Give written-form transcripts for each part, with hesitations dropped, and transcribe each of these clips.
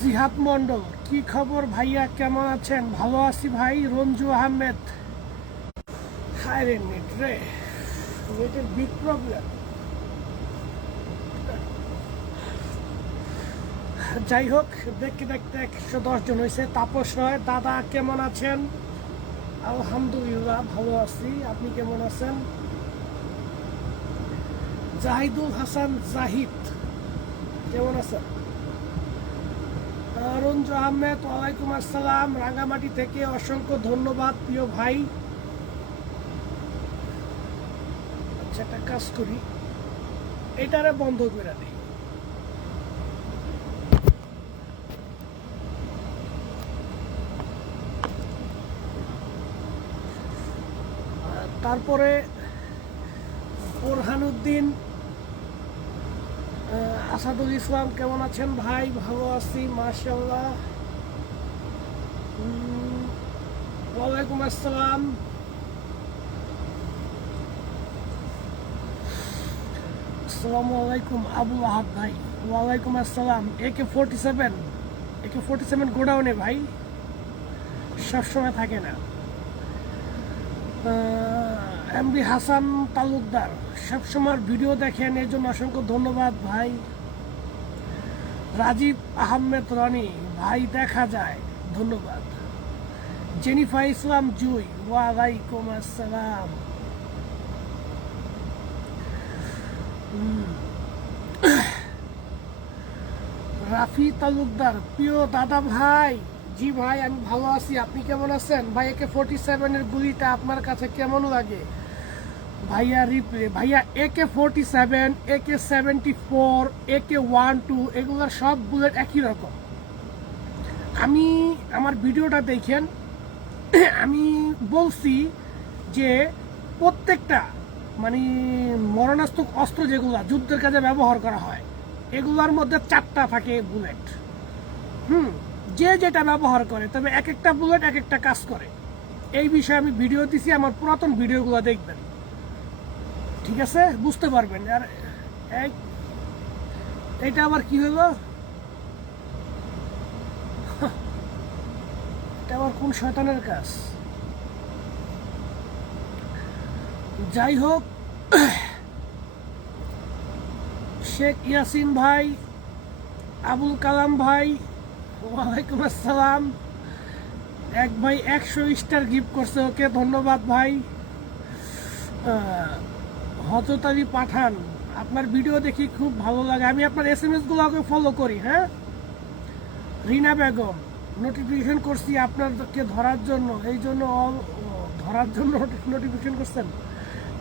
জিহাদ মন্ডল, কি খবর ভাইয়া, কেমন আছেন? ভালো আছি ভাই। রঞ্জু আহমেদ। হায় রে নেট রে, নেটের বিগ প্রবলেম। যাই হোক, দেখতে দেখতে 110 জন হয়েছে। তাপস রয়, দাদা কেমন আছেন? আলহামদুলিল্লাহ ভালো আছি, আপনি কেমন আছেন? জাহিদুল হাসান জাহিদ, কেমন আছেন? রঞ্জু আহমেদ, ওয়ালাইকুম আসসালাম, রাঙ্গামাটি থেকে। অসংখ্য ধন্যবাদ প্রিয় ভাই। আচ্ছা, একটা কাজ করি, এটারে বন্ধ করে দিই। তারপরে বোরহানুদ্দিন, আসাদুল ইসলাম, কেমন আছেন ভাই? ভালো আছি মাশাআল্লাহ। ওয়ালাইকুম আসসালাম। আসসালামু আলাইকুম আবুল আহাদ ভাই। ওয়ালাইকুম আসসালাম। AK-47 গোডাউনে ভাই, সবসময় থাকে না। এমডি হাসান তালুকদার, সবসময় ভিডিও দেখেন, এর জন্য অসংখ্য ধন্যবাদ ভাই। রাজীব আহমেদ রনি ভাই, দেখা যায়, ধন্যবাদ। জেনিফা ইসলাম জুই, ওয়ালাইকুম আসসালাম। রাফি তালুকদার, প্রিয় দাদা ভাই। জি ভাই, আমি ভালো আছি, আপনি কেমন আছেন ভাই? AK-47 এর গুলিটা আপনার কাছে কেমন লাগে ভাইয়া? রিপ্লে ভাইয়া, AK-47, AK-74, AK-12 এগুলোর সব বুলেট একই রকম। আমি আমার ভিডিওটা দেখেন, আমি বলছি যে প্রত্যেকটা মানে মরণাস্ত্র অস্ত্র যেগুলো যুদ্ধের কাজে ব্যবহার করা হয়, এগুলোর মধ্যে 4টা থাকে বুলেট। যে যেটা ব্যবহার করে, তবে এক একটা বুলেট এক একটা কাজ করে। এই বিষয়ে আমি ভিডিও দিছি, আমার পুরাতন ভিডিওগুলো দেখবেন, ঠিক আছে? বুঝতে পারবেন। আর এইটা আবার কি হলো? এটা আবার কোন শয়তানের কাজ? যাই হোক, শেখ ইয়াসিন ভাই, আবুল কালাম ভাই, ওয়ালাইকুম আসসালাম। এক ভাই 100 স্টার গিফট করছে, ওকে ধন্যবাদ ভাই। হযরত আলী পাঠান, আপনার ভিডিও দেখি খুব ভালো লাগে, আমি আপনার SMS গুলোকে ফলো করি। হ্যাঁ, রিনা বেগম, নোটিফিকেশন করছি আপনাদেরকে ধরার জন্য, এই জন্য ধরার জন্য নোটিফিকেশন করছেন।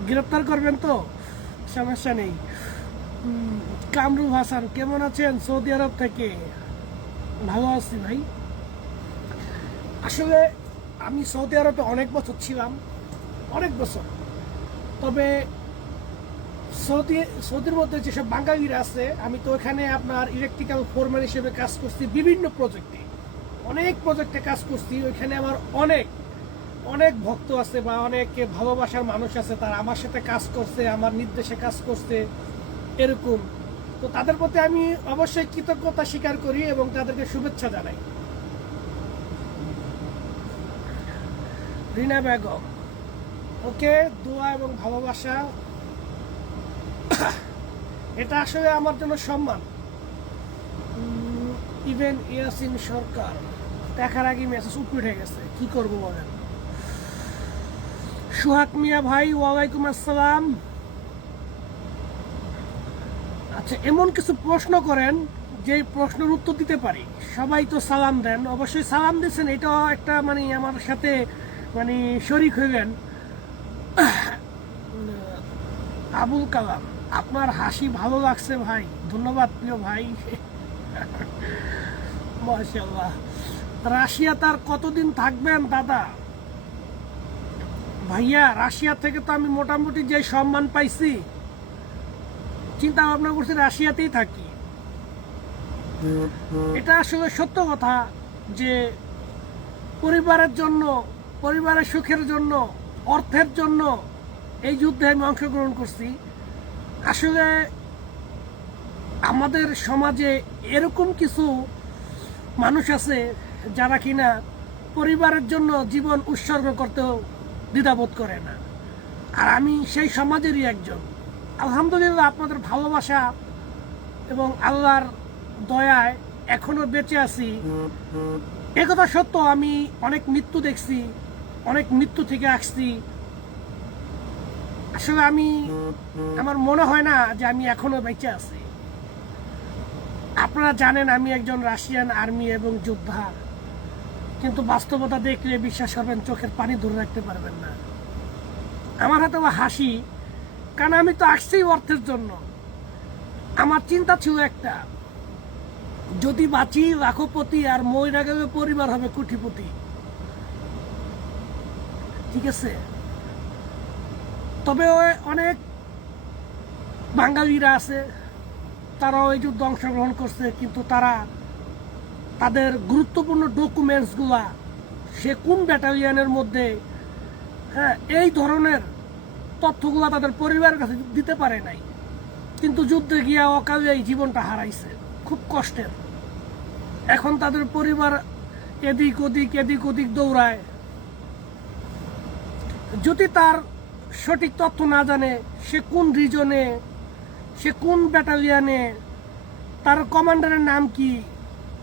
গ্রেপ্তার করবেন তো, সমস্যা নেই। কামরুল হাসান, কেমন আছেন? সৌদি আরব থেকে। ভালো আছি ভাই। আসলে আমি সৌদি আরবে অনেক বছর ছিলাম, অনেক বছর। তবে সৌদির মধ্যে যেসব বাঙালিরা আছে, আমি তো এখানে আপনার ইলেকট্রিক্যাল ফোরম্যান হিসেবে কাজ করছি, বিভিন্ন প্রজেক্টে, অনেক প্রজেক্টে কাজ করছি। ওইখানে আমার অনেক অনেক ভক্ত আছে বা অনেক ভালোবাসার মানুষ আছে, তারা আমার সাথে কাজ করছে, আমার নির্দেশে কাজ করছে, এরকম। তো তাদের প্রতি আমি অবশ্যই কৃতজ্ঞতা স্বীকার করি এবং তাদেরকে শুভেচ্ছা জানাই। রিনা বেগম, ওকে, দোয়া এবং ভালোবাসা, এটা আসলে আমার জন্য সম্মান। ইভেন ইয়াসিন সরকার, দেখার আগে মেসেজ উঠে গেছে, কি করবো বলেন। সুহাগ মিয়া ভাই, ওয়ালাইকুম আসসালাম। আচ্ছা, এমন কিছু প্রশ্ন করেন যে প্রশ্নের উত্তর দিতে পারি। সবাই তো সালাম দেন, অবশ্যই সালাম দিচ্ছেন, এটাও একটা মানে আমার সাথে মানে শরিক হইলেন। আবুল কালাম, আপনার হাসি ভালো লাগছে ভাই, ধন্যবাদ প্রিয় ভাই। মাশাআল্লাহ। রাশিয়া তার কতদিন থাকবেন দাদা? ভাইয়া, রাশিয়া থেকে তো আমি মোটামুটি যে সম্মান পাইছি, চিন্তা ভাবনা করছি রাশিয়াতেই থাকি। এটা আসলে সত্য কথা যে পরিবারের জন্য, পরিবারের সুখের জন্য, অর্থের জন্য এই যুদ্ধে আমি অংশগ্রহণ করছি। আসলে আমাদের সমাজে এরকম কিছু মানুষ আছে যারা কিনা পরিবারের জন্য জীবন উৎসর্গ করতেও দ্বিধাবোধ করে না, আর আমি সেই সমাজেরই একজন। আলহামদুলিল্লাহ, আপনাদের ভালোবাসা এবং আল্লাহর দয়ায় এখনো বেঁচে আছি। একথা সত্য, আমি অনেক মৃত্যু দেখছি, অনেক মৃত্যু থেকে আসছি। আসলে আমার মনে হয় না যে আমি এখনো বেঁচে আছি। আপনারা জানেন আমি একজন রাশিয়ান আর্মি এবং যোদ্ধা, কিন্তু বাস্তবতা দেখলে বিশ্বাস করবেন, চোখের পানি ধরে রাখতে পারবেন না। আমার হাতে হাসি, কারণ আমি তো আসছি অর্থের জন্য। আমার চিন্তা ছিল একটা, যদি বাঁচি লাখপতি আর মহিলা গেলে পরিবার হবে কোটিপতি। ঠিক আছে, তবে অনেক বাঙালিরা আছে, তারা ওই যুদ্ধে অংশগ্রহণ করছে, কিন্তু তারা তাদের গুরুত্বপূর্ণ ডকুমেন্টসগুলা সে কোন ব্যাটালিয়নের মধ্যে, হ্যাঁ, এই ধরনের তথ্যগুলা তাদের পরিবারের কাছে দিতে পারে নাই, কিন্তু যুদ্ধে গিয়া অকালে এই জীবনটা হারাইছে, খুব কষ্টের। এখন তাদের পরিবার এদিক ওদিক দৌড়ায়। যদি তার সঠিক তথ্য না জানে, সে কোন রিজনে, সে কোন ব্যাটালিয়নে, তার কমান্ডারের নাম কি,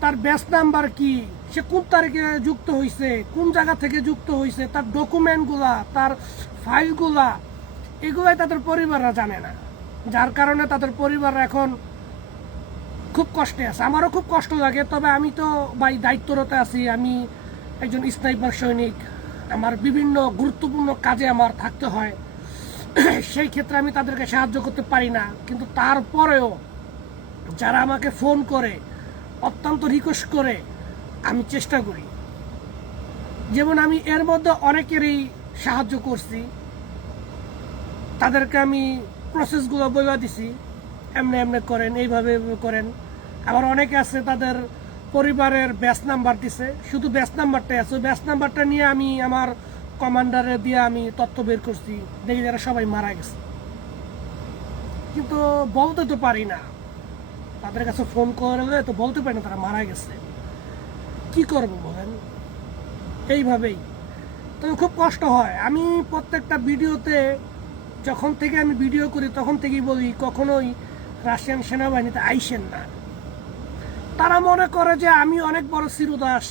তার ব্যাচ নাম্বার কি, সে কোন তারিখে যুক্ত হয়েছে, কোন জায়গা থেকে যুক্ত হয়েছে, তার ডকুমেন্টগুলা, তার ফাইলগুলা, এগুলাই তাদের পরিবাররা জানে না। যার কারণে তাদের পরিবার এখন খুব কষ্টে আছে। আমারও খুব কষ্ট লাগে, তবে আমি তো ভাই দায়িত্বরত আছি। আমি একজন স্নাইপার সৈনিক, আমার বিভিন্ন গুরুত্বপূর্ণ কাজে আমার থাকতে হয়, সেই ক্ষেত্রে আমি তাদেরকে সাহায্য করতে পারি না। কিন্তু তারপরেও যারা আমাকে ফোন করে, অত্যন্ত রিকোয়েস্ট করে, আমি চেষ্টা করি। যেমন আমি এর মধ্যে অনেকেরই সাহায্য করছি, তাদেরকে আমি প্রসেসগুলো বলে দিছি, এমনি করেন, এইভাবে করেন। আবার অনেকে আছে তাদের পরিবারের ব্যাচ নাম্বার দিছে, শুধু ব্যাচ নাম্বারটাই আছে, ব্যাচ নাম্বারটা নিয়ে আমি আমার কমান্ডারে দিয়ে আমি তথ্য বের করছি, দেখি যারা সবাই মারা গেছে। কিন্তু বলতে তো পারি না, তাদের কাছে ফোন করলে তো বলতে পারি না তারা মারা গেছে। কি করব বলেন? এইভাবেই তবে খুব কষ্ট হয়। আমি প্রত্যেকটা ভিডিওতে যখন থেকে আমি ভিডিও করি তখন থেকেই বলি, কখনোই রাশিয়ান সেনাবাহিনীতে আইসেন না। তারা মনে করে যে আমি অনেক বড় শিরোদাস,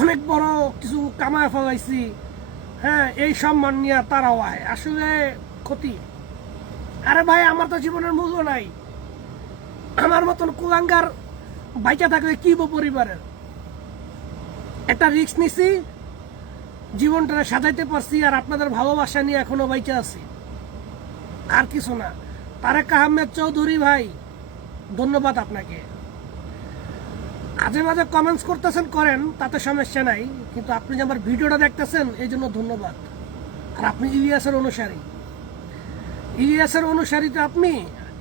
অনেক বড় কিছু কামায় ফেলাইছি, হ্যাঁ, এই সম্মান নিয়ে তারাও আয়। আসলে ক্ষতি। আরে ভাই, আমার তো জীবনের মূল্য নাই। আমার মতন কুলাঙ্গার বাইচা থাকলে কি পরিবারের? একটা রিস্ক নিছি, জীবনটা সাজাইতে পারছি, আর আপনাদের ভালোবাসা নিয়ে এখনো বাইচা আছি, আর কিছু না। তারেক আহমেদ চৌধুরী ভাই, ধন্যবাদ আপনাকে। মাঝে মাঝে কমেন্টস করতেছেন, করেন, তাতে সমস্যা নাই, কিন্তু আপনি যে আমার ভিডিওটা দেখতেছেন এই জন্য ধন্যবাদ। আর আপনি ইলিয়াসের অনুসারী তো আপনি।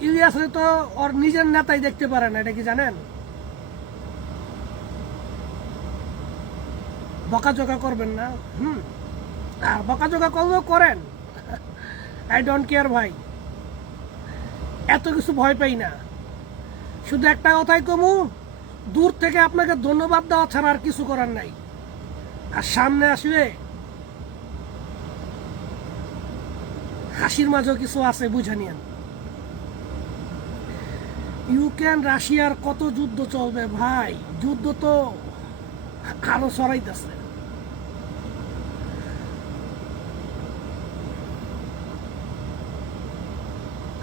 ইলিয়াসের তো ওর নিজের নেতাই দেখতে পারেন, এটা কি জানেন? বকাঝকা করবেন না। আর বকাঝকা করলেও করেন, আই ডোন্ট কেয়ার ভাই, এত কিছু ভয় পাই না। শুধু একটা কথাই কমু, দূর থেকে আপনাকে ধন্যবাদ দেওয়া ছাড়া আর কিছু করার নাই। আর সামনে আসলে হাসির মাঝেও কিছু আছে, বুঝে নিয়েন। ইউক্রেন রাশিয়ার কত যুদ্ধ চলবে ভাই, যুদ্ধ তো আরো ছড়াইতেছে।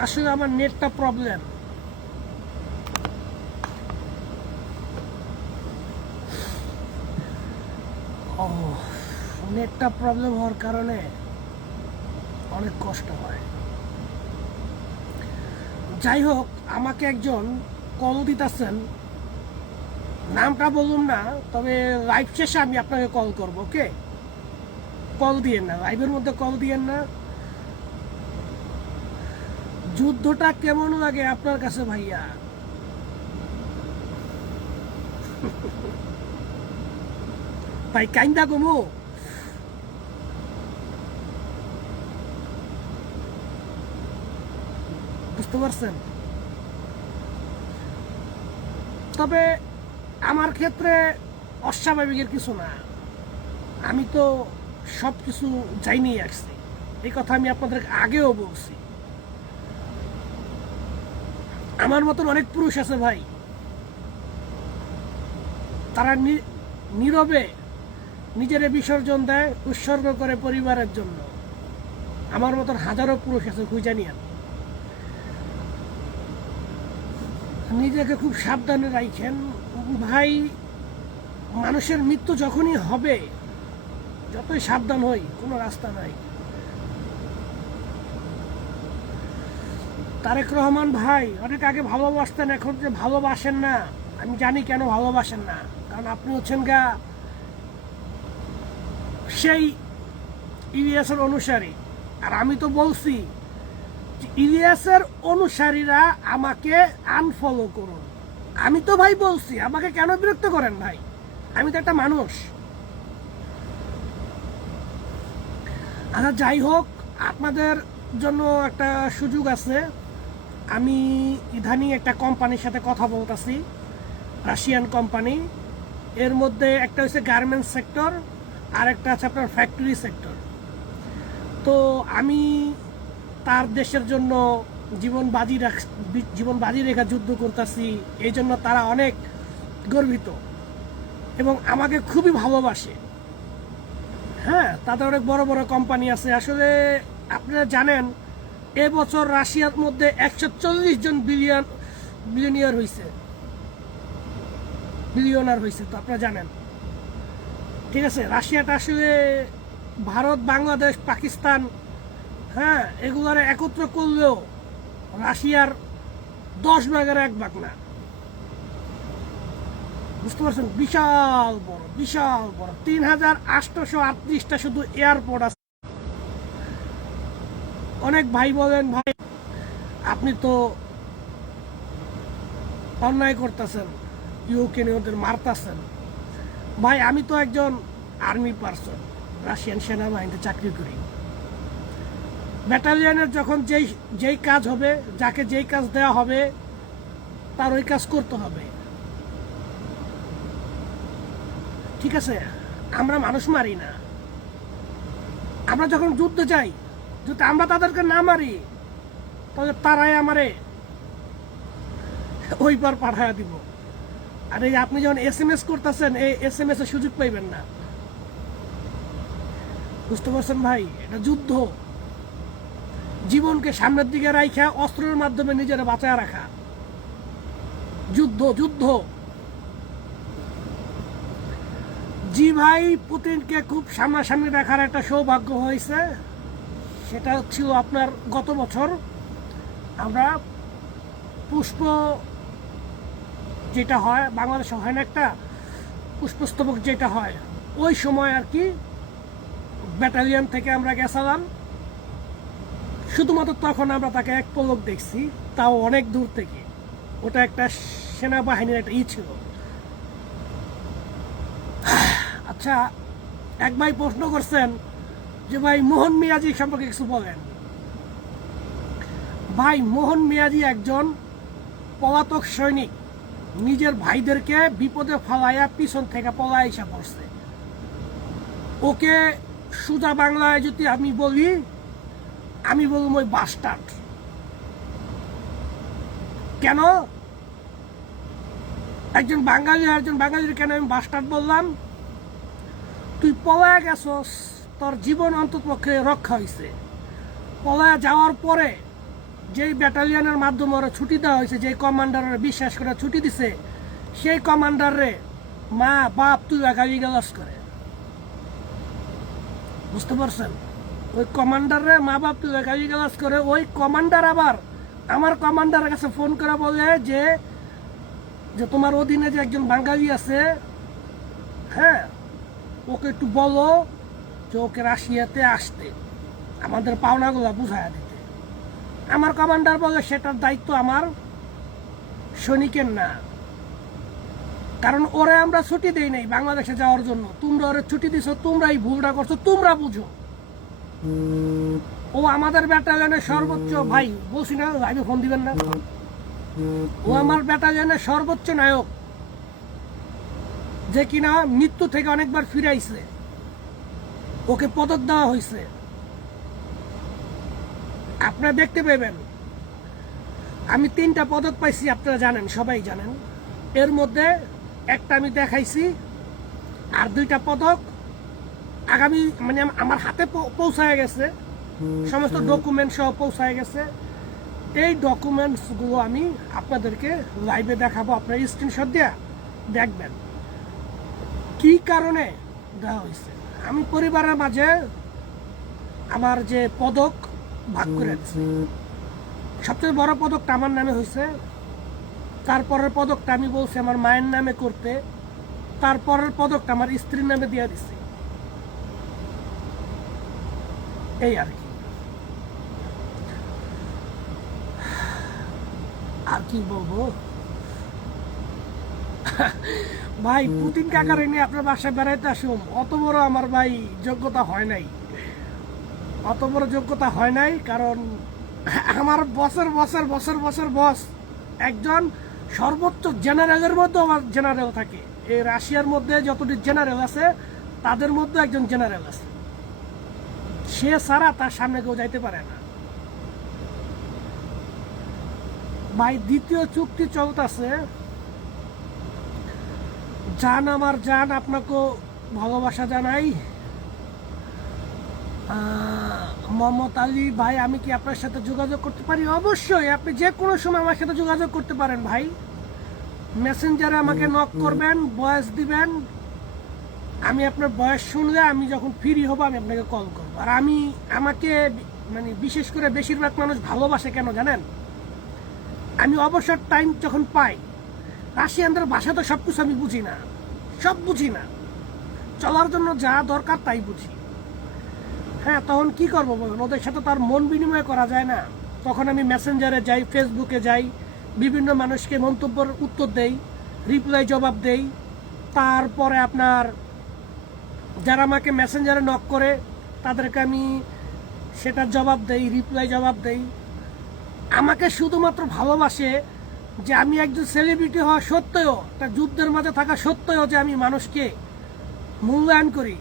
আসলে আমার নেটটা প্রবলেম। নেটটা প্রবলেম হওয়ার কারণে অনেক কষ্ট হয়। যাই হোক, আমাকে একজন কল দিতেছেন, নামটা বলুন না, তবে লাইভ শেষে আমি আপনাকে কল করবো। ওকে, কল দিয়েন না, লাইভের মধ্যে কল দিয়েন না। যুদ্ধটা কেমন লাগে আপনার কাছে ভাইয়া? ভাই কাইন্দা কমু, বুঝতে পারছেন? তবে আমার ক্ষেত্রে অস্বাভাবিকের কিছু না, আমি তো সব কিছু জানিয়ে আসছি, এই কথা আমি আপনাদের আগেও বলছি। আমার মতন অনেক পুরুষ আছে ভাই, তারা নীরবে নিজের বিসর্জন দেয়, উৎসর্গ করে পরিবারের জন্য। আমার মতন হাজারো পুরুষ আছে, খুঁজে নিয়েন। নিজেকে খুব সাবধানে রাখেন ভাই। মানুষের মৃত্যু যখনই হবে, যতই সাবধান হই, কোনো রাস্তা নাই। তারেক রহমান ভাই অনেক আগে ভালোবাসতেন, এখন যে ভালোবাসেন না, আমি জানি কেন ভালোবাসেন না। কারণ আপনি হচ্ছেন গা সেই ইলিয়াসের অনুসারী। আর আমি তো বলছি ইলিয়াসের অনুসারীরা আমাকে আনফলো করুন। আমি তো ভাই বলছি, আমাকে কেন বিরক্ত করেন ভাই? আমি তো একটা মানুষ। আচ্ছা যাই হোক, আপনাদের জন্য একটা সুযোগ আছে। আমি ইদানিং একটা কোম্পানির সাথে কথা বলতেছি, রাশিয়ান কোম্পানি। এর মধ্যে একটা হচ্ছে গার্মেন্টস সেক্টর, আর একটা আছে আপনার ফ্যাক্টরি সেক্টর। তো আমি তার দেশের জন্য জীবন বাজি রেখা যুদ্ধ করতেছি। এই জন্য তারা অনেক গর্বিত এবং আমাকে খুবই ভালোবাসে। হ্যাঁ, তাদের অনেক বড় বড় কোম্পানি আছে। আসলে আপনারা জানেন এবছর রাশিয়ার মধ্যে 140 জন বিলিয়নার হয়েছে, তো আপনারা জানেন। ঠিক আছে, রাশিয়াটা আসলে ভারত, বাংলাদেশ, পাকিস্তান, হ্যাঁ, এগুলার একত্র করলেও রাশিয়ার 10 ভাগের 1 ভাগ না। বুঝতে পারছেন? বিশাল বড় 3838টা শুধু এয়ারপোর্ট আছে। অনেক ভাই বলেন, ভাই আপনি তো অন্যায় করতেছেন, ইউক্রেনীয়দের মারতেছেন। ভাই আমি তো একজন আর্মি পার্সন, রাশিয়ান সেনাবাহিনীতে চাকরি করি। ব্যাটালিয়নের যখন যেই কাজ হবে, যাকে যেই কাজ দেওয়া হবে, তার ওই কাজ করতে হবে। ঠিক আছে, আমরা মানুষ মারি না। আমরা যখন যুদ্ধে যাই, যদি আমরা তাদেরকে না মারি, তাহলে তারাই আমারে ওই পার পাঠাইয়া দিব। আর এই আপনি যখন SMS করতেছেন, এই SMS এর সুযোগ পাইবেন না। বুঝতে পারছেন ভাই? এটা যুদ্ধ। জীবনকে সামনের দিকে রাখা, অস্ত্রের মাধ্যমে নিজেরা বাঁচায় রাখা। যুদ্ধ। জি ভাই, পুতিনকে খুব সামনাসামনি দেখার একটা সৌভাগ্য হয়েছে। সেটা ছিল আপনার গত বছর। আমরা পুষ্প, যেটা হয় বাংলাদেশে হয় না, একটা পুষ্পস্তবক যেটা হয়, ওই সময় আর কি ব্যাটালিয়ন থেকে আমরা গেছিলাম। শুধুমাত্র তখন আমরা তাকে এক পলক দেখছি, তাও অনেক দূর থেকে। ওটা একটা সেনাবাহিনীর একটা ছিল। আচ্ছা, এক ভাই প্রশ্ন করছেন যে ভাই মোহন মিয়াজি সম্পর্কে কিছু বলেন। ভাই মোহন মিয়াজি একজন পলাতক সৈনিক, নিজের ভাইদেরকে বিপদে ফালাইয়া পিছন থেকে পলায় এসে পড়ছে। ওকে সোজা বাংলায় যদি আমি বলি, আমি বলবো ওই বাস্টার্ড। কেন একজন বাঙালির কেন আমি বাস্টার্ড বললাম? তুই পলায় গেছস, তোর জীবন অন্ততপক্ষে রক্ষা হয়েছে। পলায় যাওয়ার পরে যেই ব্যাটালিয়নের মাধ্যমে ওরা ছুটি দেওয়া হয়েছে, যেই কমান্ডারের বিশ্বাস করে ছুটি দিছে, সেই কমান্ডারে মা বাপ তুই গালি গালাজ করে। বুঝতে পারছেন? ওই কমান্ডারে মা বাপ তুই গালি গালাজ করে। ওই কমান্ডার আবার আমার কমান্ডারের কাছে ফোন করে বলে যে তোমার অধীনে যে একজন বাঙালি আছে, হ্যাঁ, ওকে একটু বলো যে ওকে রাশিয়াতে আসতে, আমাদের পাওনাগুলো বুঝাইয়া দিতে। আমার কমান্ডার বলে সেটার দায়িত্ব আমার সৈনিকের না, কারণ ওরে আমরা ছুটি দেই নাই বাংলাদেশে যাওয়ার জন্য। তোমরা ওরে ছুটি দিছো, তোমরা এই ভুলটা করছো, তোমরা বুঝো। ও আমাদের ব্যাটালিয়নের সর্বোচ্চ, ভাই বলছি না লাইভে ফোন দিবেন না, ও আমার ব্যাটালিয়নের সর্বোচ্চ নায়ক। যে কিনা মৃত্যু থেকে অনেকবার ফিরাইছে, ওকে পদক দেওয়া হয়েছে। আপনারা দেখতে পাবেন আমি 3টা পদক পাইছি, আপনারা জানেন, সবাই জানেন। এর মধ্যে একটা আমি দেখাইছি, আর 2টা পদক আগামী মানে আমার হাতে পৌঁছায় গেছে, সমস্ত ডকুমেন্ট সহ পৌঁছায় গেছে। এই ডকুমেন্টসগুলো আমি আপনাদেরকে লাইভে দেখাবো, আপনার স্ক্রিনশট দিয়ে দেখবেন কি কারণে দেওয়া হয়েছে। আমি পরিবারের মাঝে আমার যে পদক ভাগ করে দিচ্ছি, সবচেয়ে বড় পদকটা আমার নামে হয়েছে, তারপরের পদকটা আমি বলছি আমার মায়ের নামে করতে, তারপরের পদকটা আমার স্ত্রীর নামে দিয়ে দিচ্ছি। এই আর কি, আর কি বলবো ভাই। পুতিন কাকারে নিয়ে আপনার বাসায় বেড়াইতে আসুন, অত বড় আমার ভাই যোগ্যতা হয় নাই, অত বড় যোগ্যতা হয় নাই। কারণ আমার বছর বছর বছর বছর বস একজন সর্বোচ্চ জেনারেলের মধ্যে আমার জেনারেল থাকে। এই রাশিয়ার মধ্যে যতটি জেনারেল আছে তাদের মধ্যে একজন জেনারেল আছে, সে ছাড়া তার সামনে কেউ যাইতে পারে না ভাই। দ্বিতীয় চুক্তি চলতেছে, জান আমার জান, আপনাকেও ভালোবাসা জানাই। মোহাম্মদ আলী ভাই, আমি কি আপনার সাথে যোগাযোগ করতে পারি? অবশ্যই, আপনি যে কোনো সময় আমার সাথে যোগাযোগ করতে পারেন ভাই। মেসেঞ্জারে আমাকে নক করবেন, ভয়েস দিবেন, আমি আপনার ভয়েস শুনলে আমি যখন ফ্রি হব আমি আপনাকে কল করব। আর আমাকে মানে বিশেষ করে বেশিরভাগ মানুষ ভালোবাসে কেন জানেন? আমি অবসর টাইম যখন পাই, রাশিয়ানদের ভাষা তো সব কিছু আমি বুঝি না, সব বুঝি না, চলার জন্য যা দরকার তাই বুঝি। হ্যাঁ, তখন কি করবো বলুন, ওদের সাথে তার মন বিনিময় করা যায় না। তখন আমি মেসেঞ্জারে যাই, ফেসবুকে যাই, বিভিন্ন মানুষকে মন্তব্যের উত্তর দেই, রিপ্লাই জবাব দেই। তারপরে আপনার যারা আমাকে মেসেঞ্জারে নক করে তাদেরকে আমি সেটার জবাব দেই, রিপ্লাই জবাব দেই। আমাকে শুধুমাত্র ভালোবাসে যে আমি একজন সেলিব্রিটি হওয়া সত্ত্বেও, একটা যুদ্ধের মাঝে থাকা সত্ত্বেও যে আমি মানুষকে মূল্যায়ন করি,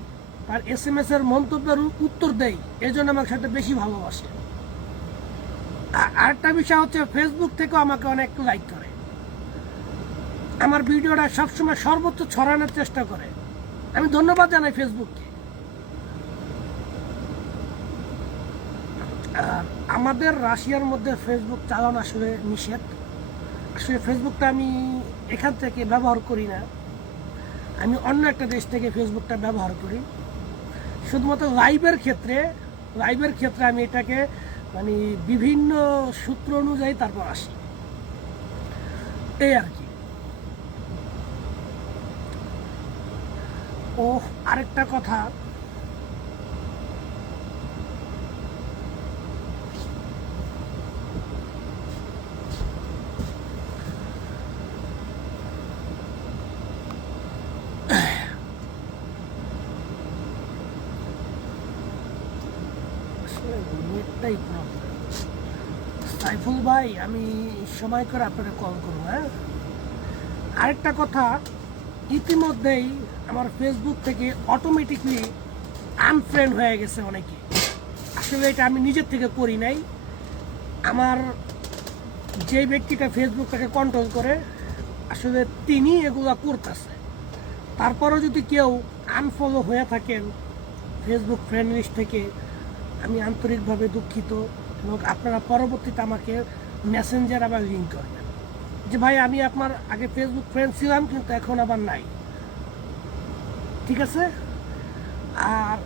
তার SMS এর মন্তব্যের উত্তর দেই, এজন্য আমার সাথে বেশি ভালোবাসে। আরেকটা বিষয় হচ্ছে, ফেসবুক থেকেও আমাকে অনেক লাইক করে, আমার ভিডিওটা সবসময় সর্বোচ্চ ছড়ানোর চেষ্টা করে। আমি ধন্যবাদ জানাই ফেসবুককে। আর আমাদের রাশিয়ার মধ্যে ফেসবুক চালানো আসলে নিষেধ। আসলে ফেসবুকটা আমি এখান থেকে ব্যবহার করি না, আমি অন্য একটা দেশ থেকে ফেসবুকটা ব্যবহার করি। শুধুমাত্র লাইভের ক্ষেত্রে আমি এটাকে মানে বিভিন্ন সূত্র অনুযায়ী তারপর আসি, এই আর কি। ও আরেকটা কথা, নেটটাই প্রবলেম। সাইফুল ভাই, আমি সময় করে আপনাকে কল করবো। হ্যাঁ, আরেকটা কথা, ইতিমধ্যেই আমার ফেসবুক থেকে অটোমেটিকলি আনফ্রেন্ড হয়ে গেছে অনেকে। আসলে এটা আমি নিজের থেকে করি নাই, আমার যে ব্যক্তিটা ফেসবুকটাকে কন্ট্রোল করে আসলে তিনি এগুলা করতেছে। তারপরও যদি কেউ আনফলো হয়ে থাকেন ফেসবুক ফ্রেন্ড লিস্ট থেকে, আমি আন্তরিকভাবে দুঃখিত, এবং আপনারা পরবর্তীতে আমাকে মেসেঞ্জার আবার লিঙ্ক করবেন যে ভাই আমি আপনার আগে ফেসবুক ফ্রেন্ড ছিলাম কিন্তু এখন আবার নাই, ঠিক আছে? আর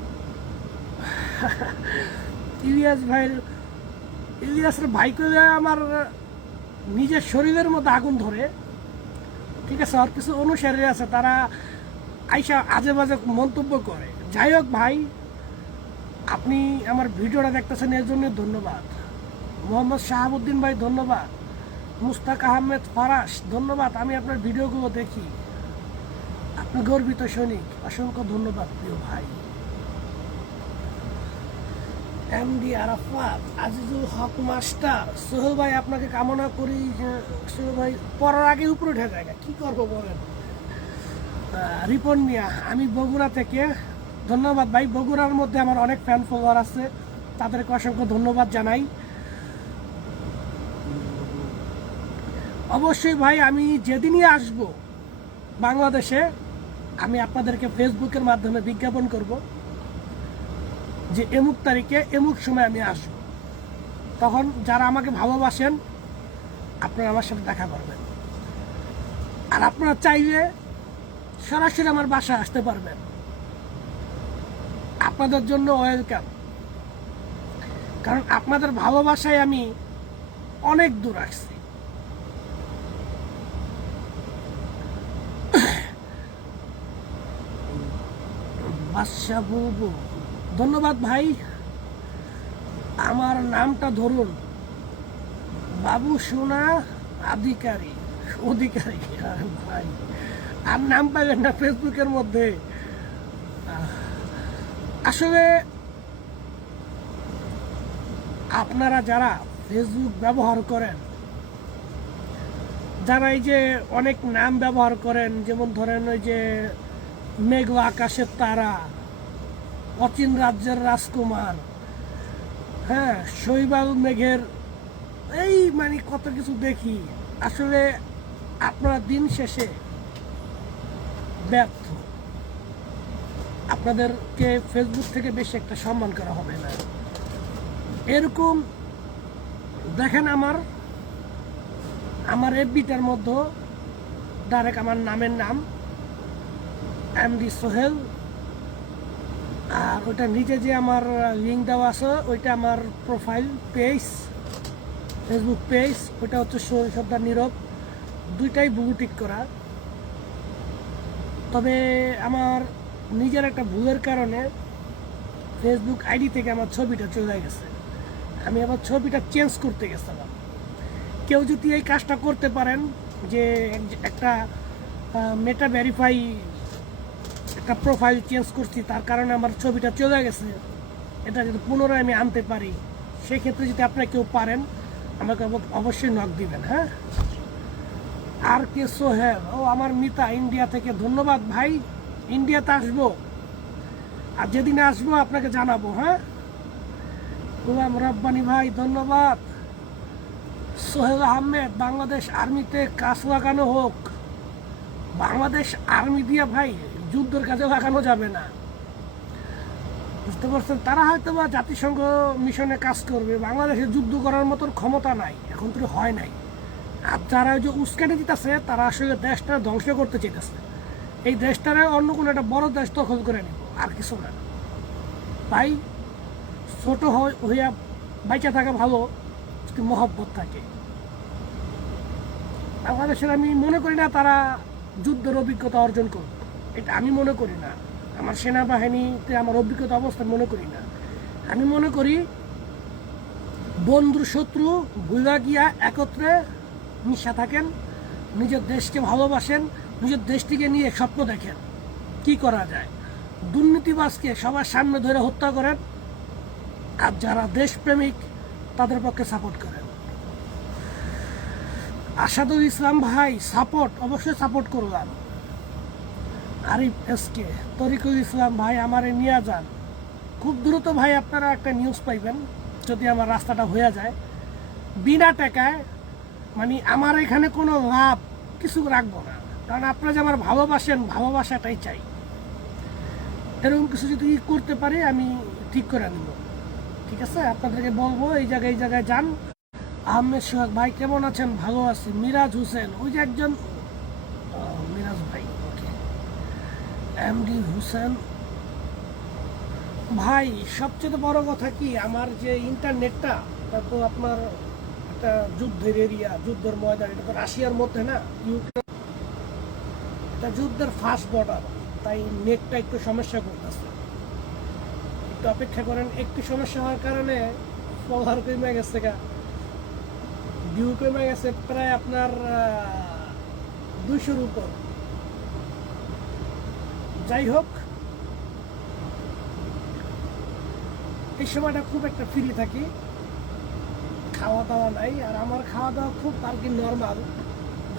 ইলিয়াসের ভাই করে আমার নিজের শরীরের মধ্যে আগুন ধরে, ঠিক আছে? আর কিছু অনুসারী আছে, তারা আইসা আজে বাজে মন্তব্য করে। যাই হোক ভাই, আপনি আমার ভিডিওটা দেখতেছেন এর জন্য ধন্যবাদ। মোহাম্মদ শাহাবুদ্দিন ভাই ধন্যবাদ, মুস্তাক আহমেদ ফারাস ধন্যবাদ। আমি আপনার ভিডিওগুলো দেখি, আপনি গর্বিত সৈনিক, অসংখ্য ধন্যবাদ প্রিয় ভাই। MD আরাফাত, আজিজুল হক মাস্টার, সোহেল ভাই আপনাকে কামনা করি। সোহেল ভাই পড়ার আগে উপরে উঠে যায়, কি করবো বলেন? রিপন মিয়া, আমি বগুড়া থেকে। ধন্যবাদ ভাই, বগুড়ার মধ্যে আমার অনেক ফ্যান ফলোয়ার আছে, তাদেরকে অসংখ্য ধন্যবাদ জানাই। অবশ্যই ভাই, আমি যেদিনই আসব বাংলাদেশে, আমি আপনাদেরকে ফেসবুকের মাধ্যমে বিজ্ঞাপন করব যে এমুক তারিখে এমুক সময় আমি আসব। তখন যারা আমাকে ভালোবাসেন আপনারা আমার সাথে দেখা করবেন, আর আপনারা চাইলে সরাসরি আমার বাসায় আসতে পারবেন। আপনাদের জন্য ওয়েলকাম, কারণ আপনাদের ভালোবাসায় আমি অনেক দূর আসছি। বাদশা বলবো, ধন্যবাদ ভাই। আমার নামটা ধরুন, বাবু সোনা অধিকারী। অধিকারী ভাই, আর নাম পাইলেন না ফেসবুকের মধ্যে। আসলে আপনারা যারা ফেসবুক ব্যবহার করেন, যারা এই যে অনেক নাম ব্যবহার করেন, যেমন ধরেন ওই যে মেঘলা আকাশের তারা, অচিন রাজ্যের রাজকুমার, হ্যাঁ, শৈবাল মেঘের, এই মানে কত কিছু দেখি। আসলে আপনারা দিন শেষে ব্যর্থ। আপনাদেরকে ফেসবুক থেকে বেশি একটা সম্মান করা হবে না। এরকম দেখেন, আমার এফবিটার মধ্যে ডাইরেক্ট আমার নামের নাম এমডি সোহেল, আর ওইটা নিচে যে আমার লিঙ্ক দেওয়া আছে ওইটা আমার প্রোফাইল পেজ, ফেসবুক পেজ, ওইটা হচ্ছে সর্দার নীরব, দুইটাই ব্লু টিক করা। তবে আমার নিজের একটা ভুলের কারণে ফেসবুক আইডি থেকে আমার ছবিটা চলে গেছে, আমি আবার ছবিটা চেঞ্জ করতে গেছিলাম। কেউ যদি এই কাজটা করতে পারেন যে একটা মেটা ভেরিফাই একটা প্রোফাইল চেঞ্জ করছি, তার কারণে আমার ছবিটা চলে গেছে, এটা যদি পুনরায় আমি আনতে পারি, সেক্ষেত্রে যদি আপনারা কেউ পারেন আমাকে অবশ্যই নক দিবেন। হ্যাঁ, আর কে সোহেল, ও আমার মিতা ইন্ডিয়া থেকে। ধন্যবাদ ভাই, ইন্ডিয়াতে আসবো, আর যেদিন আসবো আপনাকে জানাবো। হ্যাঁ, গোলাম রব্বানি ভাই ধন্যবাদ। সোহেল আহমেদ, বাংলাদেশ আর্মিতে কাজ লাগানো হোক। বাংলাদেশ আর্মি দিয়ে ভাই যুদ্ধের কাজে লাগানো যাবে না, বুঝতে পারছেন? তারা হয়তো বা জাতিসংঘ মিশনে কাজ করবে, বাংলাদেশে যুদ্ধ করার মতন ক্ষমতা নাই, এখন তো হয় নাই। আর যারা যে উস্কানি দিতেছে, তারা আসলে দেশটা ধ্বংস করতে চাইতেছে। এই দেশটারে অন্য কোনো একটা বড় দেশ দখল করে নিব, আর কিছু না ভাই। ছোট হইয়া বাইচা থাকা ভালো যদি মহব্বত থাকে। বাংলাদেশের আমি মনে করি না তারা যুদ্ধের অভিজ্ঞতা অর্জন করবে, এটা আমি মনে করি না। আমার সেনাবাহিনীতে আমার অভিজ্ঞতা অবস্থান মনে করি না। আমি মনে করি বন্ধু শত্রু ভুলা গিয়া একত্রে মিশা থাকেন, নিজের দেশকে ভালোবাসেন, নিজের দেশটিকে নিয়ে স্বপ্ন দেখেন কি করা যায়। দুর্নীতিবাজকে সবার সামনে ধরে হত্যা করেন, আর যারা দেশপ্রেমিক তাদের পক্ষে সাপোর্ট করেন। আসাদুল ইসলাম ভাই, সাপোর্ট অবশ্যই সাপোর্ট করলাম। আরিফ এসকে, তরিকুল ইসলাম ভাই, আমারে নিয়ে যান খুব দ্রুত ভাই। আপনারা একটা নিউজ পাইবেন যদি আমার রাস্তাটা হয়ে যায়, বিনা টাকায়, মানে আমার এখানে কোনো লাভ কিছু রাখবো না, কারণ আপনারা যে আমার ভালোবাসেন, ভালোবাসাটাই চাই। এরকম কিছু যদি করতে পারি আমি ঠিক করে নেব, ঠিক আছে? আপনাদেরকে বলবো এই জায়গায় যান। আহমেদ সোহাগ ভাই কেমন আছেন? ভালো আছি। মিরাজ হোসেন, ওই যে একজন মিরাজ ভাই, ওকে। এমডি হোসেন ভাই, সবচেয়ে বড় কথা কি, আমার যে ইন্টারনেটটা, এটা তো আপনার একটা যুদ্ধের এরিয়া, যুদ্ধের ময়দান, এটা তো রাশিয়ার মধ্যে না, ইউক্রেন, এটা যুদ্ধের ফার্স্ট বর্ডার, তাই নেটটা একটু সমস্যা করতেছে। একটু অপেক্ষা করেন, একটু সমস্যা হওয়ার কারণে ফলোয়ার কমে গেছে, ভিউ কমে গেছে প্রায় আপনার 200-র উপর। যাই হোক, এই সময়টা খুব একটা ফ্রি থাকি, খাওয়া দাওয়া নাই, আর আমার খাওয়া দাওয়া খুব আর কি নর্মাল,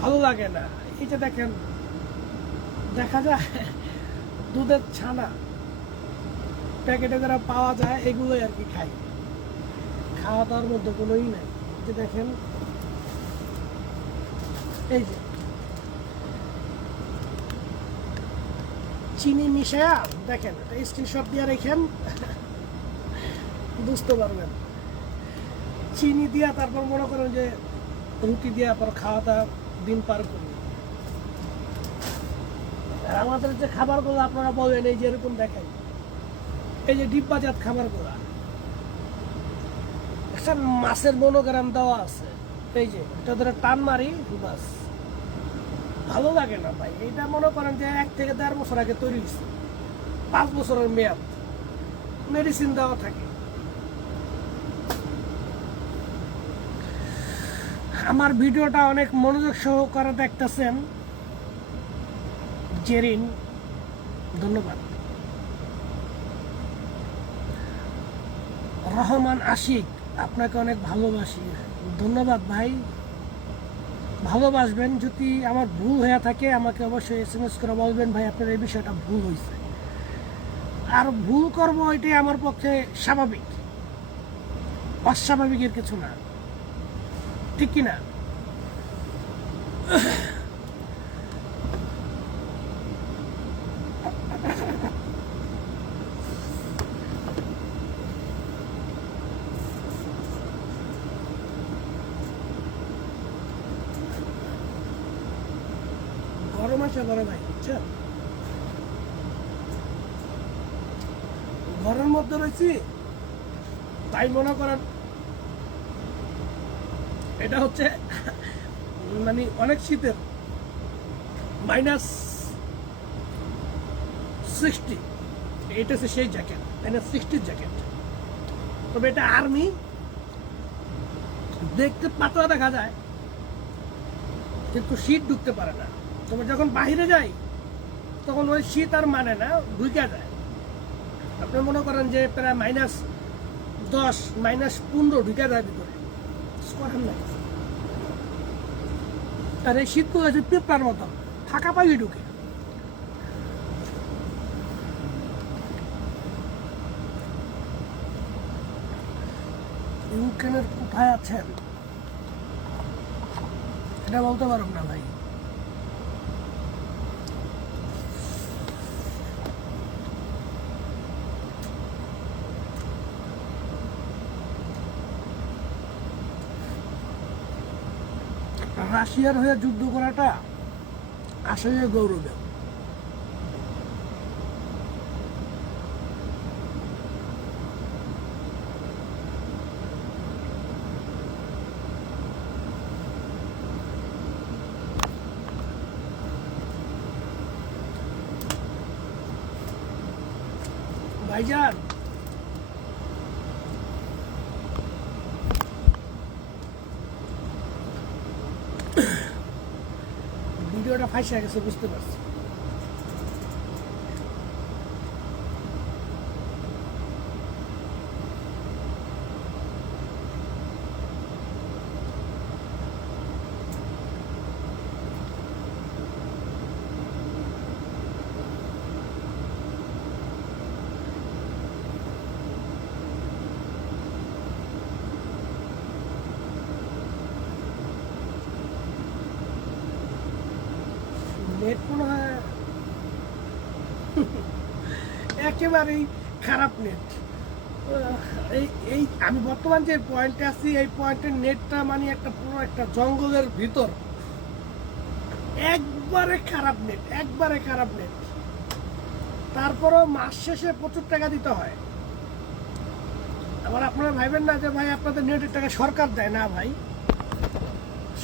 ভালো লাগে না। এই যে দেখেন দেখা যায় দুধের ছানা প্যাকেটে যারা পাওয়া যায় এগুলোই আর কি খাই, খাওয়া দাওয়ার মধ্যে কোনোই নাই। যে দেখেন এই যে চিনি মিশায়া দেখেন, এটা স্ক্রিনশট দিয়ে রেখেন বুঝতে পারবেন। চিনি দিয়া তারপর মনে করেন যে রুটি দিয়া পর খাওয়া দাওয়া দিন পার করি। আর আমাদের যে খাবারগুলো আপনারা বলেন এই যে এরকম দেখেন, এই যে ডিব্বাজাত খাবারগুলা একটা মাছের মনোগ্রাম দেওয়া আছে, এই যে এটা ধরে টান মারি বাস, ভালো লাগে না ভাই। এটা মনে করেন যে 1 থেকে 1.5 বছর আগে তৈরি হয়েছে, 5 বছরের মেয়াদ, মেডিসিন দেওয়া থাকে। আমার ভিডিওটা অনেক মনোযোগ সহকারে দেখতেছেন, জেরিন ধন্যবাদ। রহমান আশিক আপনাকে অনেক ভালোবাসি, ধন্যবাদ ভাই, ভালোবাসবেন। যদি আমার ভুল হয়ে থাকে আমাকে অবশ্যই SMS করে বলবেন ভাই আপনার এই বিষয়টা ভুল হয়েছে। আর ভুল করবো এটাই আমার পক্ষে স্বাভাবিক, অস্বাভাবিকের কিছু না, ঠিক কিনা? গরম আছে বড় ভাই, বুঝছেন? ঘরের মধ্যে রয়েছি তাই মনে করেন এটা হচ্ছে মানে অনেক শীতের, -60, এটা হচ্ছে সেই জ্যাকেট, -60 জ্যাকেট। তবে এটা আর্মি, দেখতে পাতলা দেখা যায় কিন্তু শীত ঢুকতে পারে না। তবে যখন বাইরে যাই তখন ওই শীত আর মানে না, ঢুকে যায়। আপনি মনে করেন যে প্রায় -10, -15 ঢুকে যায় ভিতরে, করেন না। আর এই শীতগুলো আছে পেপার মতন, ফাঁকা পাই ঢুকে। ইউক্রেনের কোথায় আছেন এটা বলতে পারব না ভাই। রাশিয়ার হয়ে যুদ্ধ করাটা আসলে গৌরবের। ভাইজান ভিডিওটা ফাঁসে গেছে বুঝতে পারছি। নেট মনে হয় একেবারেই খারাপ নেট। এই এই আমি বর্তমান যে পয়েন্টে আছি এই পয়েন্টের নেটটা মানে একটা পুরো একটা জঙ্গলের ভিতর, একবারে খারাপ নেট, একবারে খারাপ নেট। তারপরও মাস শেষে প্রচুর টাকা দিতে হয়। আবার আপনারা ভাইবেন না যে ভাই আপনাদের নেটের টাকা সরকার দেয় না, ভাই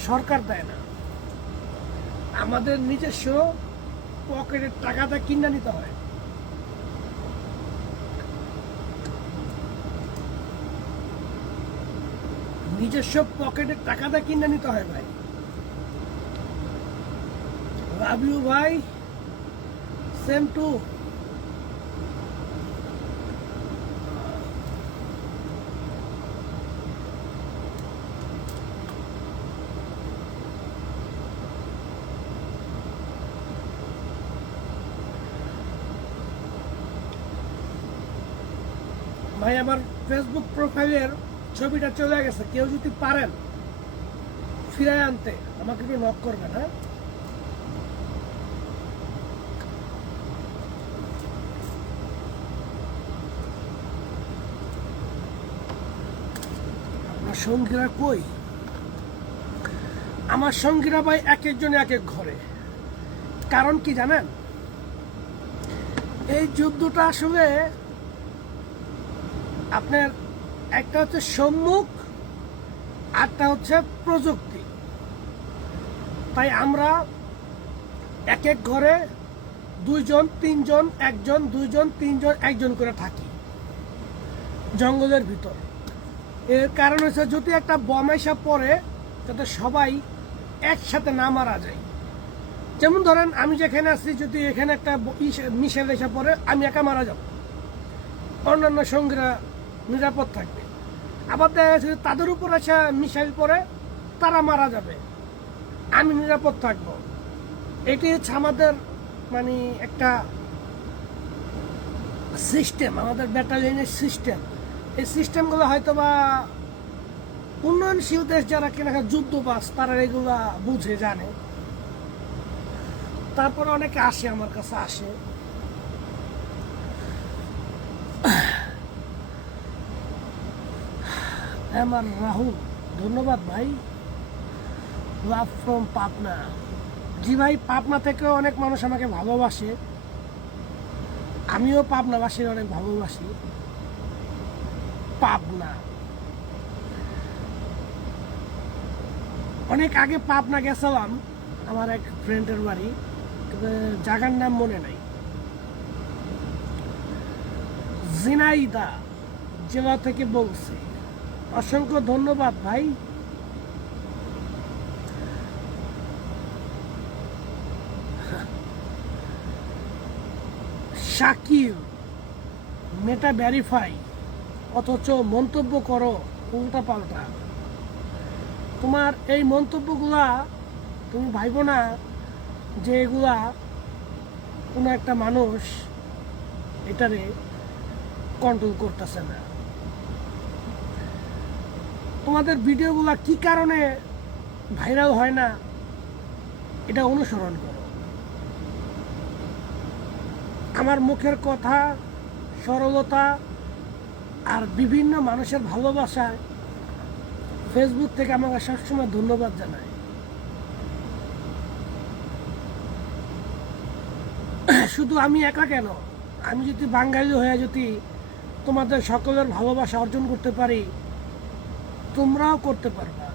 সরকার দেয় না, আমাদের নিজস্ব পকেটের টাকাটা কিনে নিতে হয়। নিজস্ব পকেটের টাকাটা কিনে নিতে হয় ভাই। লাভ ইউ ভাই, সেম টু। ভাই আমার ফেসবুক প্রোফাইলের ছবিটা চলে গেছে, কেউ যদি পারেন ফিরায় আনতে আমাকে একটু নক করবেন। হ্যাঁ, আমার সঙ্গীরা কই? আমার সঙ্গীরা ভাই এক একজন এক এক ঘরে। কারণ কি জানেন, এই যুদ্ধটা আসলে আপনার একটা হচ্ছে সম্মুখ, আরটা হচ্ছে প্রযুক্তি। তাই আমরা এক এক ঘরে দুইজন তিনজন, একজন দুইজন তিনজন একজন করে থাকি জঙ্গলের ভিতর। এর কারণ হচ্ছে যদি একটা বম এসে পড়ে যাতে সবাই একসাথে না মারা যায়। যেমন ধরেন আমি যেখানে আছি, যদি এখানে একটা মিসাইল এসে পড়ে আমি একা মারা যাব, অন্যান্য সঙ্গীরা নিরাপদ থাকবে। আবার দেখা যাচ্ছে তাদের উপর এসে মিসাইল পড়ে তারা মারা যাবে, আমি নিরাপদ থাকবো। এটি হচ্ছে আমাদের মানে একটা সিস্টেম, আমাদের ব্যাটালিয়নের সিস্টেম। এই সিস্টেমগুলো হয়তো বা উন্নয়নশীল দেশ যারা কিনা যুদ্ধবাস তারা এগুলা বুঝে জানে। তারপর অনেকে আসে, আমার কাছে আসে। আমার রাহুল, ধন্যবাদ ভাই। Love from Pabna. জি ভাই, পাবনা থেকেও অনেক মানুষ আমাকে ভালোবাসে, আমিও পাবনাবাসীর অনেক ভালোবাসি। পাবনা অনেক আগে পাবনা গেছিলাম আমার এক ফ্রেন্ডের বাড়ি, তবে জায়গার নাম মনে নাই। ঝিনাইদহ জেলা থেকে বলছি। অসংখ্য ধন্যবাদ ভাই। শাকিল, মেটা ভেরিফাই অথচ মন্তব্য করো উল্টা পাল্টা। তোমার এই মন্তব্যগুলা তুমি ভাইবো না যে এগুলা কোনো একটা মানুষ এটারে কন্ট্রোল করতেছে না। তোমাদের ভিডিওগুলা কি কারণে ভাইরাল হয় না এটা অনুসরণ করো। আমার মুখের কথা, সরলতা আর বিভিন্ন মানুষের ভালোবাসায় ফেসবুক থেকে আমাকে সবসময় ধন্যবাদ জানায়। শুধু আমি একা কেন, আমি যদি বাঙালি হয়ে যদি তোমাদের সকলের ভালোবাসা অর্জন করতে পারি, তোমরাও করতে পারবা।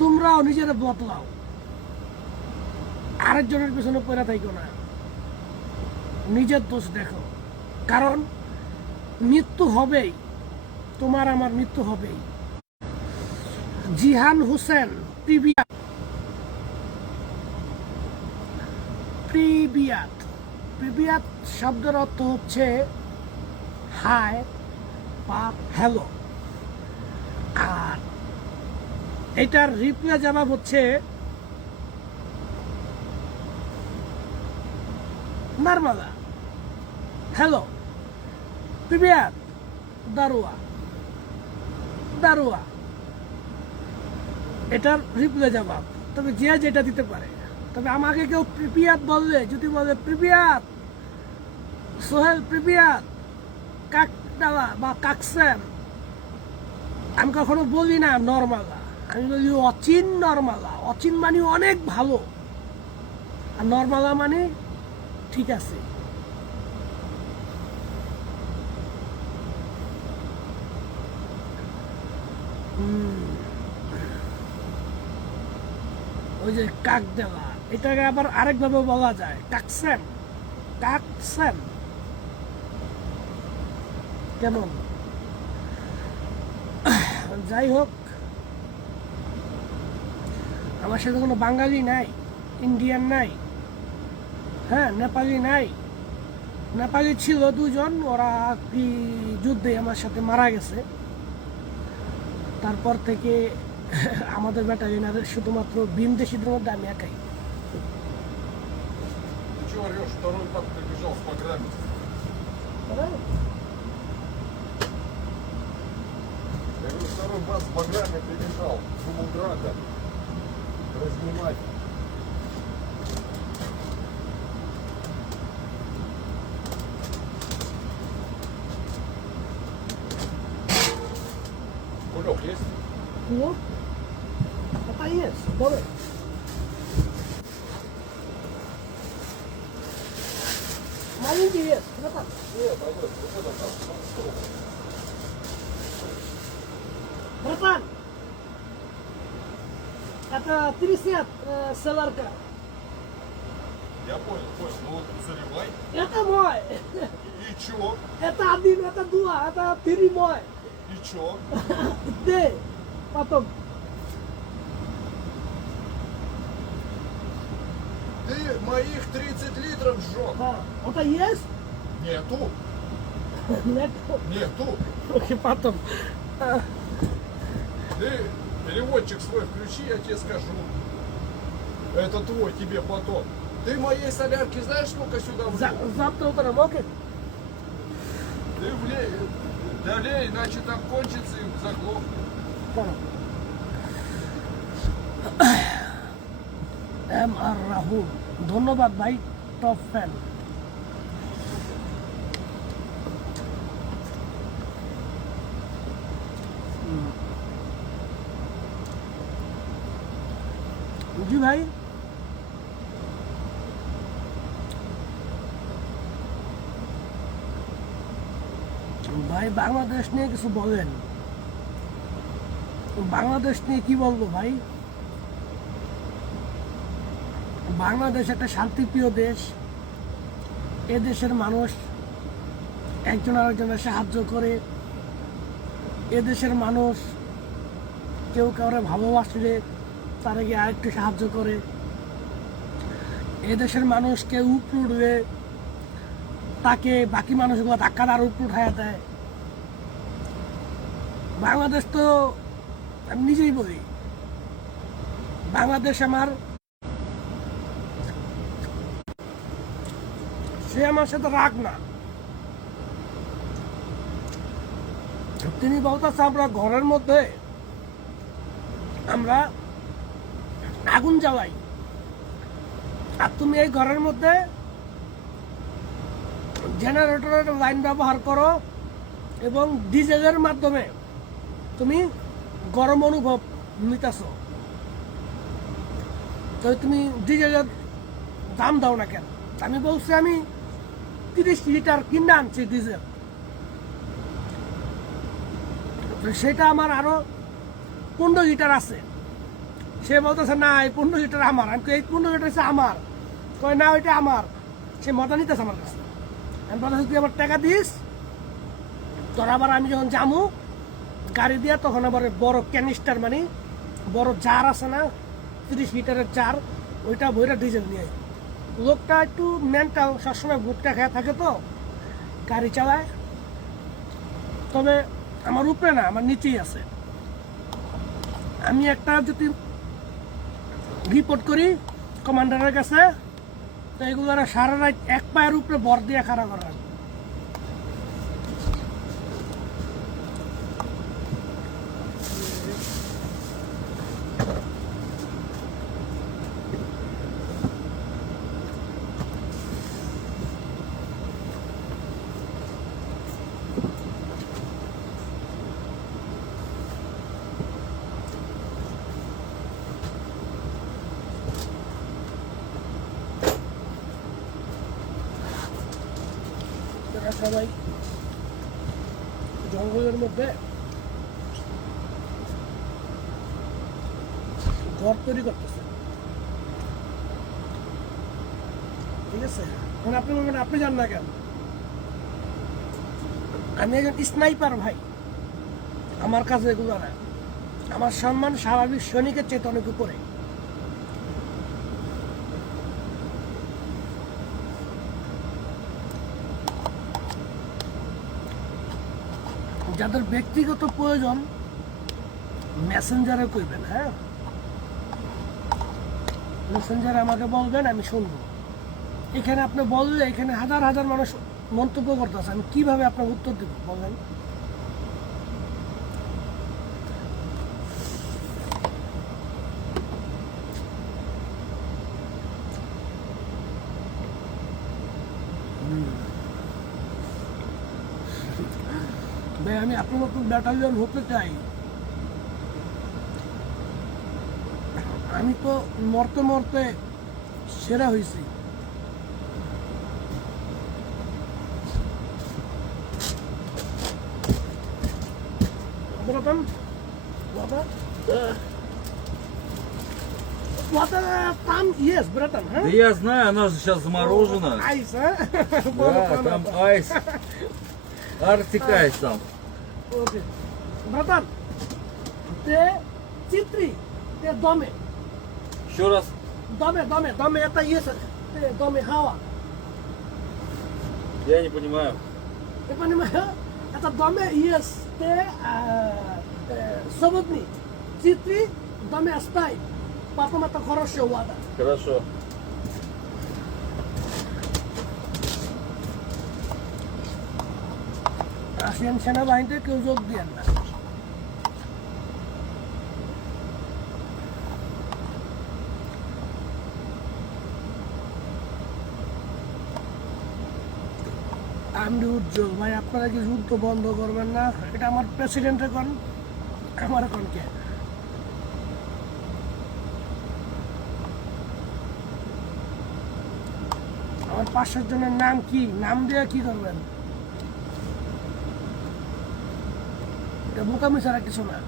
তোমরাও নিজেরা বদলাও, আরেকজনের পেছনে পড়ে থাকো না, নিজের দোষ দেখো। কারণ মৃত্যু হবেই, তোমার আমার মৃত্যু হবেই। জিহান হোসেন, প্রিবিয়াত শব্দের অর্থ হচ্ছে হাই বা হ্যালো, আর এটার রিপ্লাই জবাব হচ্ছে নর্মালা। হ্যালো প্রিবিয়াত, দারুয়া দারুয়া, এটার রিপ্লাই জবাব। তবে যে যেটা দিতে পারে। তবে আমাকে কেউ প্রিবিয়াত বললে, যদি বলে প্রিবিয়াত সোহেল, প্রিবিয়াত কাকডালা বা কাকসেন, আমি কখনো বলি না নর্মালা, আমি বলি অচিন নর্মালা। অচিন মানে অনেক ভালো, আর নর্মালা মানে ঠিক আছে। ওই যে কাক দেওয়া, এটাকে আবার আরেকভাবে বলা যায় কাকসেন। কাকসেন কেমন? যাই হোক, আমার সাথে কোনো বাঙালি নাই, ইন্ডিয়ান নাই, হ্যাঁ নেপালি নাই। নেপালি ছিল দুজন, ওরা কি যুদ্ধে আমার সাথে মারা গেছে। তারপর থেকে আমাদের ব্যাটালিয়নের শুধুমাত্র ভিনদেশীদের মধ্যে আমি একাই। Я говорю, второй бас с баграми прибежал. Думал, драка. Разнимать. Кулек есть? Ну, это есть. Давай. Маленький вес. Братан. Нет, а вот это там. Братан. Это 50 селарка. Я понял. Ну заливай. Это мой. И чё? Это один, это два, это три мой. И чё? Ты. Потом. Ты моих 30 литров сжег. Это есть? Нету. Нет. Нету. Окей, потом. Ты переводчик свой включи, я тебе скажу. Это твой, тебе потом. Ты моей солярки знаешь, сколько сюда влил? Завтра утром, окей? Ты влей. Да лей, иначе там кончится и заглохнет. আর রাহুল ধন্যবাদ ভাই টপ ফ্যান জি ভাই ভাই বাংলাদেশ নিয়ে কিছু বলেন বাংলাদেশ নিয়ে কি বলবো ভাই বাংলাদেশ একটা শান্তিপ্রিয় দেশ এ দেশের মানুষ একজন আরেকজনের সাহায্য করে এ দেশের মানুষ কেউ কাউরে ভালোবাসলে তারা গিয়ে আরেকটু সাহায্য করে এ দেশের মানুষ কেউ উপরে উঠলে তাকে বাকি মানুষগুলো ধাক্কা আর উপরে উঠাইয়া দেয় বাংলাদেশ তো আমি নিজেই বলি বাংলাদেশ আমার সে আমার সাথে রাগ না তিনি বলতেছে আমরা ঘরের মধ্যে আমরা আগুন জ্বালাই আর তুমি এই ঘরের মধ্যে জেনারেটরের লাইন ব্যবহার করো এবং ডিজেলের মাধ্যমে তুমি গরম অনুভব নিতেছ তো তুমি ডিজেলের দাম দাও না কেন আমি বলছি আমি 30 লিটার কিনে আনছি ডিজেল সেটা আমার আরো 15 লিটার আছে সে বলতেছে না এই 15 লিটার আমার আমি এই 15 লিটার হচ্ছে আমার কয় না ওইটা আমার সে মজা নিতেছে আমার কাছে আমি বলতেছি তুই আমার টাকা দিস তোর আবার আমি যখন যামু গাড়ি দিয়ে তখন আবার বড় ক্যানিস্টার মানে বড় জার আছে না 30 লিটারের জার ওইটা বইটা ডিজেল নিয়ে লোকটা একটু মেন্টাল সবসময় ভুট্টা খেয়ে থাকে তো গাড়ি চালায় তবে আমার উপরে না আমার নিচেই আছে আমি একটা যদি রিপোর্ট করি কমান্ডারের কাছে তো এগুলো সারা রাত এক পায়ের উপরে ভর দিয়ে খাড়া করা সবাই জঙ্গলের মধ্যে ঘর তৈরি করতেছে ঠিক আছে এখন আপনি বলবেন আপনি জান না কেন আমি একজন স্নাইপার ভাই আমার কাছে এগুলো না আমার সম্মান স্বাভাবিক সৈনিকের চেয়ে অনেক উপরে যাদের ব্যক্তিগত প্রয়োজন মেসেঞ্জারে কইবেন হ্যাঁ মেসেঞ্জারে আমাকে বলবেন আমি শুনবো এখানে আপনি বললে এখানে হাজার হাজার মানুষ মন্তব্য করতেছে, আমি কিভাবে আপনার উত্তর দেব বলেন? ভাই আমি আপনার মতন ব্যাটালিয়ন হতে চাই। আমি তো মরতে মরতে সেরা হয়েছি। Братан, вода? Да. Вода там есть, братан, а? Да я знаю, она же сейчас заморожена. Айс, а? Да, там айс. Арктик айс там. Окей. Братан, ты цитри, ты доме. Еще раз. Доме это есть, ты доме хава. Я не понимаю. Ты понимаешь? Это доме есть, ты свободный. Цитри, доме оставь. Потом это хорошая вода. Хорошо. রাশিয়ান সেনাবাহিনীতে কেউ যোগ দেন না। আমি উজ্জ্বল ভাই, আপনারা কি যুদ্ধ বন্ধ করবেন না? এটা আমার প্রেসিডেন্টের কোন, আমার কোনকে? আমার 500 জনের নাম কি? নাম দিয়ে কি করবেন? এটা বোকামি ছাড়া কিছু না।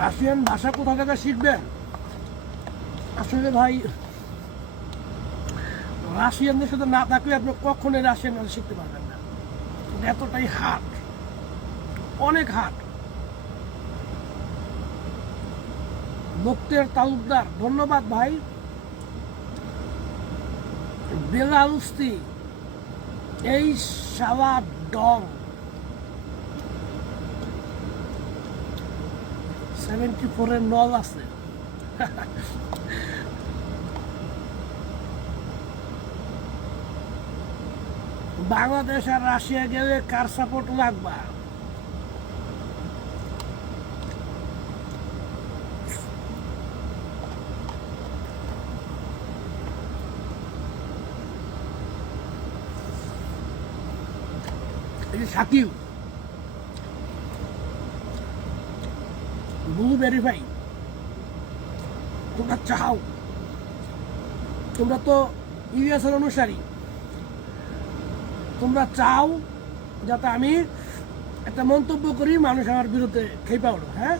রাশিয়ান ভাষা কোথা থেকে শিখবেন? আসলে ভাই রাশিয়ানদের সাথে না থাকলে আপনি কখনোই রাশিয়ান ভাষা শিখতে পারবেন না। এতটাই হার্ড, অনেক হার্ড। মুক্তের তালুকদার, ধন্যবাদ ভাই। বেলারুস্তি, এই শালা ডং 74 নল আছে। বাংলাদেশ আর রাশিয়া গেলে কার সাপোর্ট লাগবা? সাকিব ব্লু ভেরিফাই, তোমরা চাও, তোমরা তো ইলিয়াসের অনুসারী, তোমরা চাও যাতে আমি একটা মন্তব্য করি, মানুষ আমার বিরুদ্ধে খেপে ওঠে। হ্যাঁ,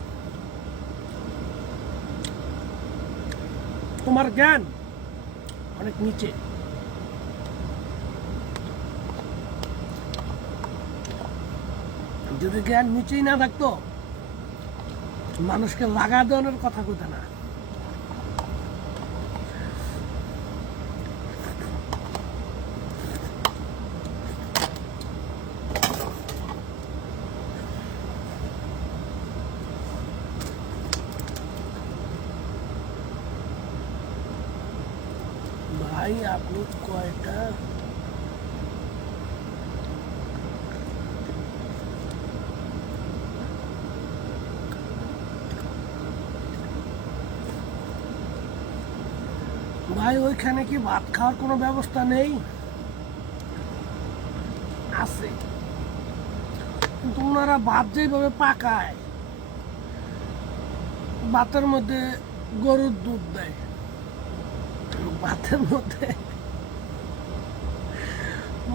তোমার জ্ঞান অনেক নিচে। যদি জ্ঞান নিচেই না থাকতো, মানুষকে লাগা দেওয়ানোর কথা কইতে না। ভাই আপনি কয়টা ভাই ওইখানে কি ভাত খাওয়ার কোনো ব্যবস্থা নেই? আছে, কিন্তু ওনারা ভাত যেভাবে পাকায়, ভাতের মধ্যে গরুর দুধ দেয়, ভাতের মধ্যে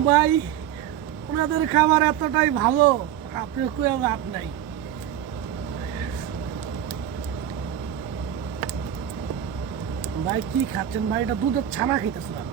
ভাই ওনাদের খাবার এতটাই ভালো, আপনি কয়ে লাভ নাই। ভাই কি খাচ্ছেন ভাই? এটা দুধের ছানা খাইতেছিলাম।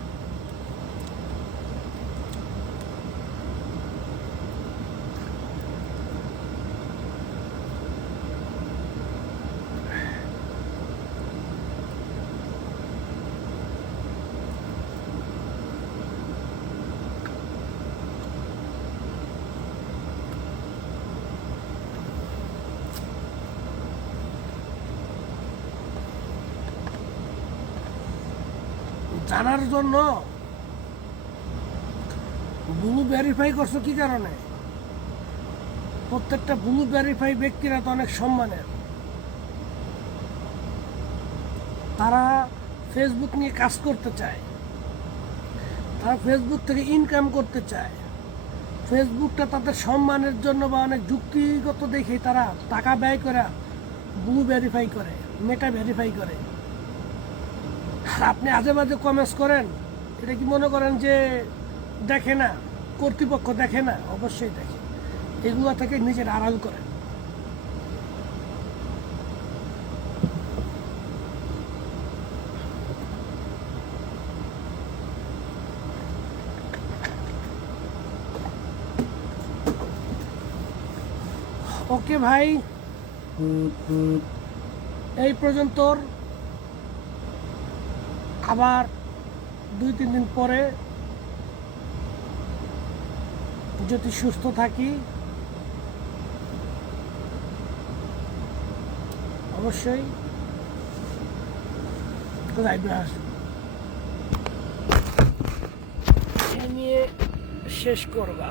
জানার জন্য ব্লু ভেরিফাই করছো কি কারণে? প্রত্যেকটা ব্লু ভেরিফাই ব্যক্তিরা তো অনেক সম্মানের। তারা ফেসবুক নিয়ে কাজ করতে চায়, তারা ফেসবুক থেকে ইনকাম করতে চায়। ফেসবুকটা তাদের সম্মানের জন্য বা অনেক যুক্তিগত দেখে তারা টাকা ব্যয় করে ব্লু ভেরিফাই করে, মেটা ভেরিফাই করে। আর আপনি আজে বাজে কমেন্টস করেন, এটা কি মনে করেন যে দেখে না? কর্তৃপক্ষ দেখে না? অবশ্যই দেখে। এগুলো থেকে নিজের আড়াল করে। ওকে ভাই, এই পর্যন্ত। আবার 2-3 দিন পরে যদি সুস্থ থাকি অবশ্যই লাইভে আসবো। এ নিয়ে শেষ করবা।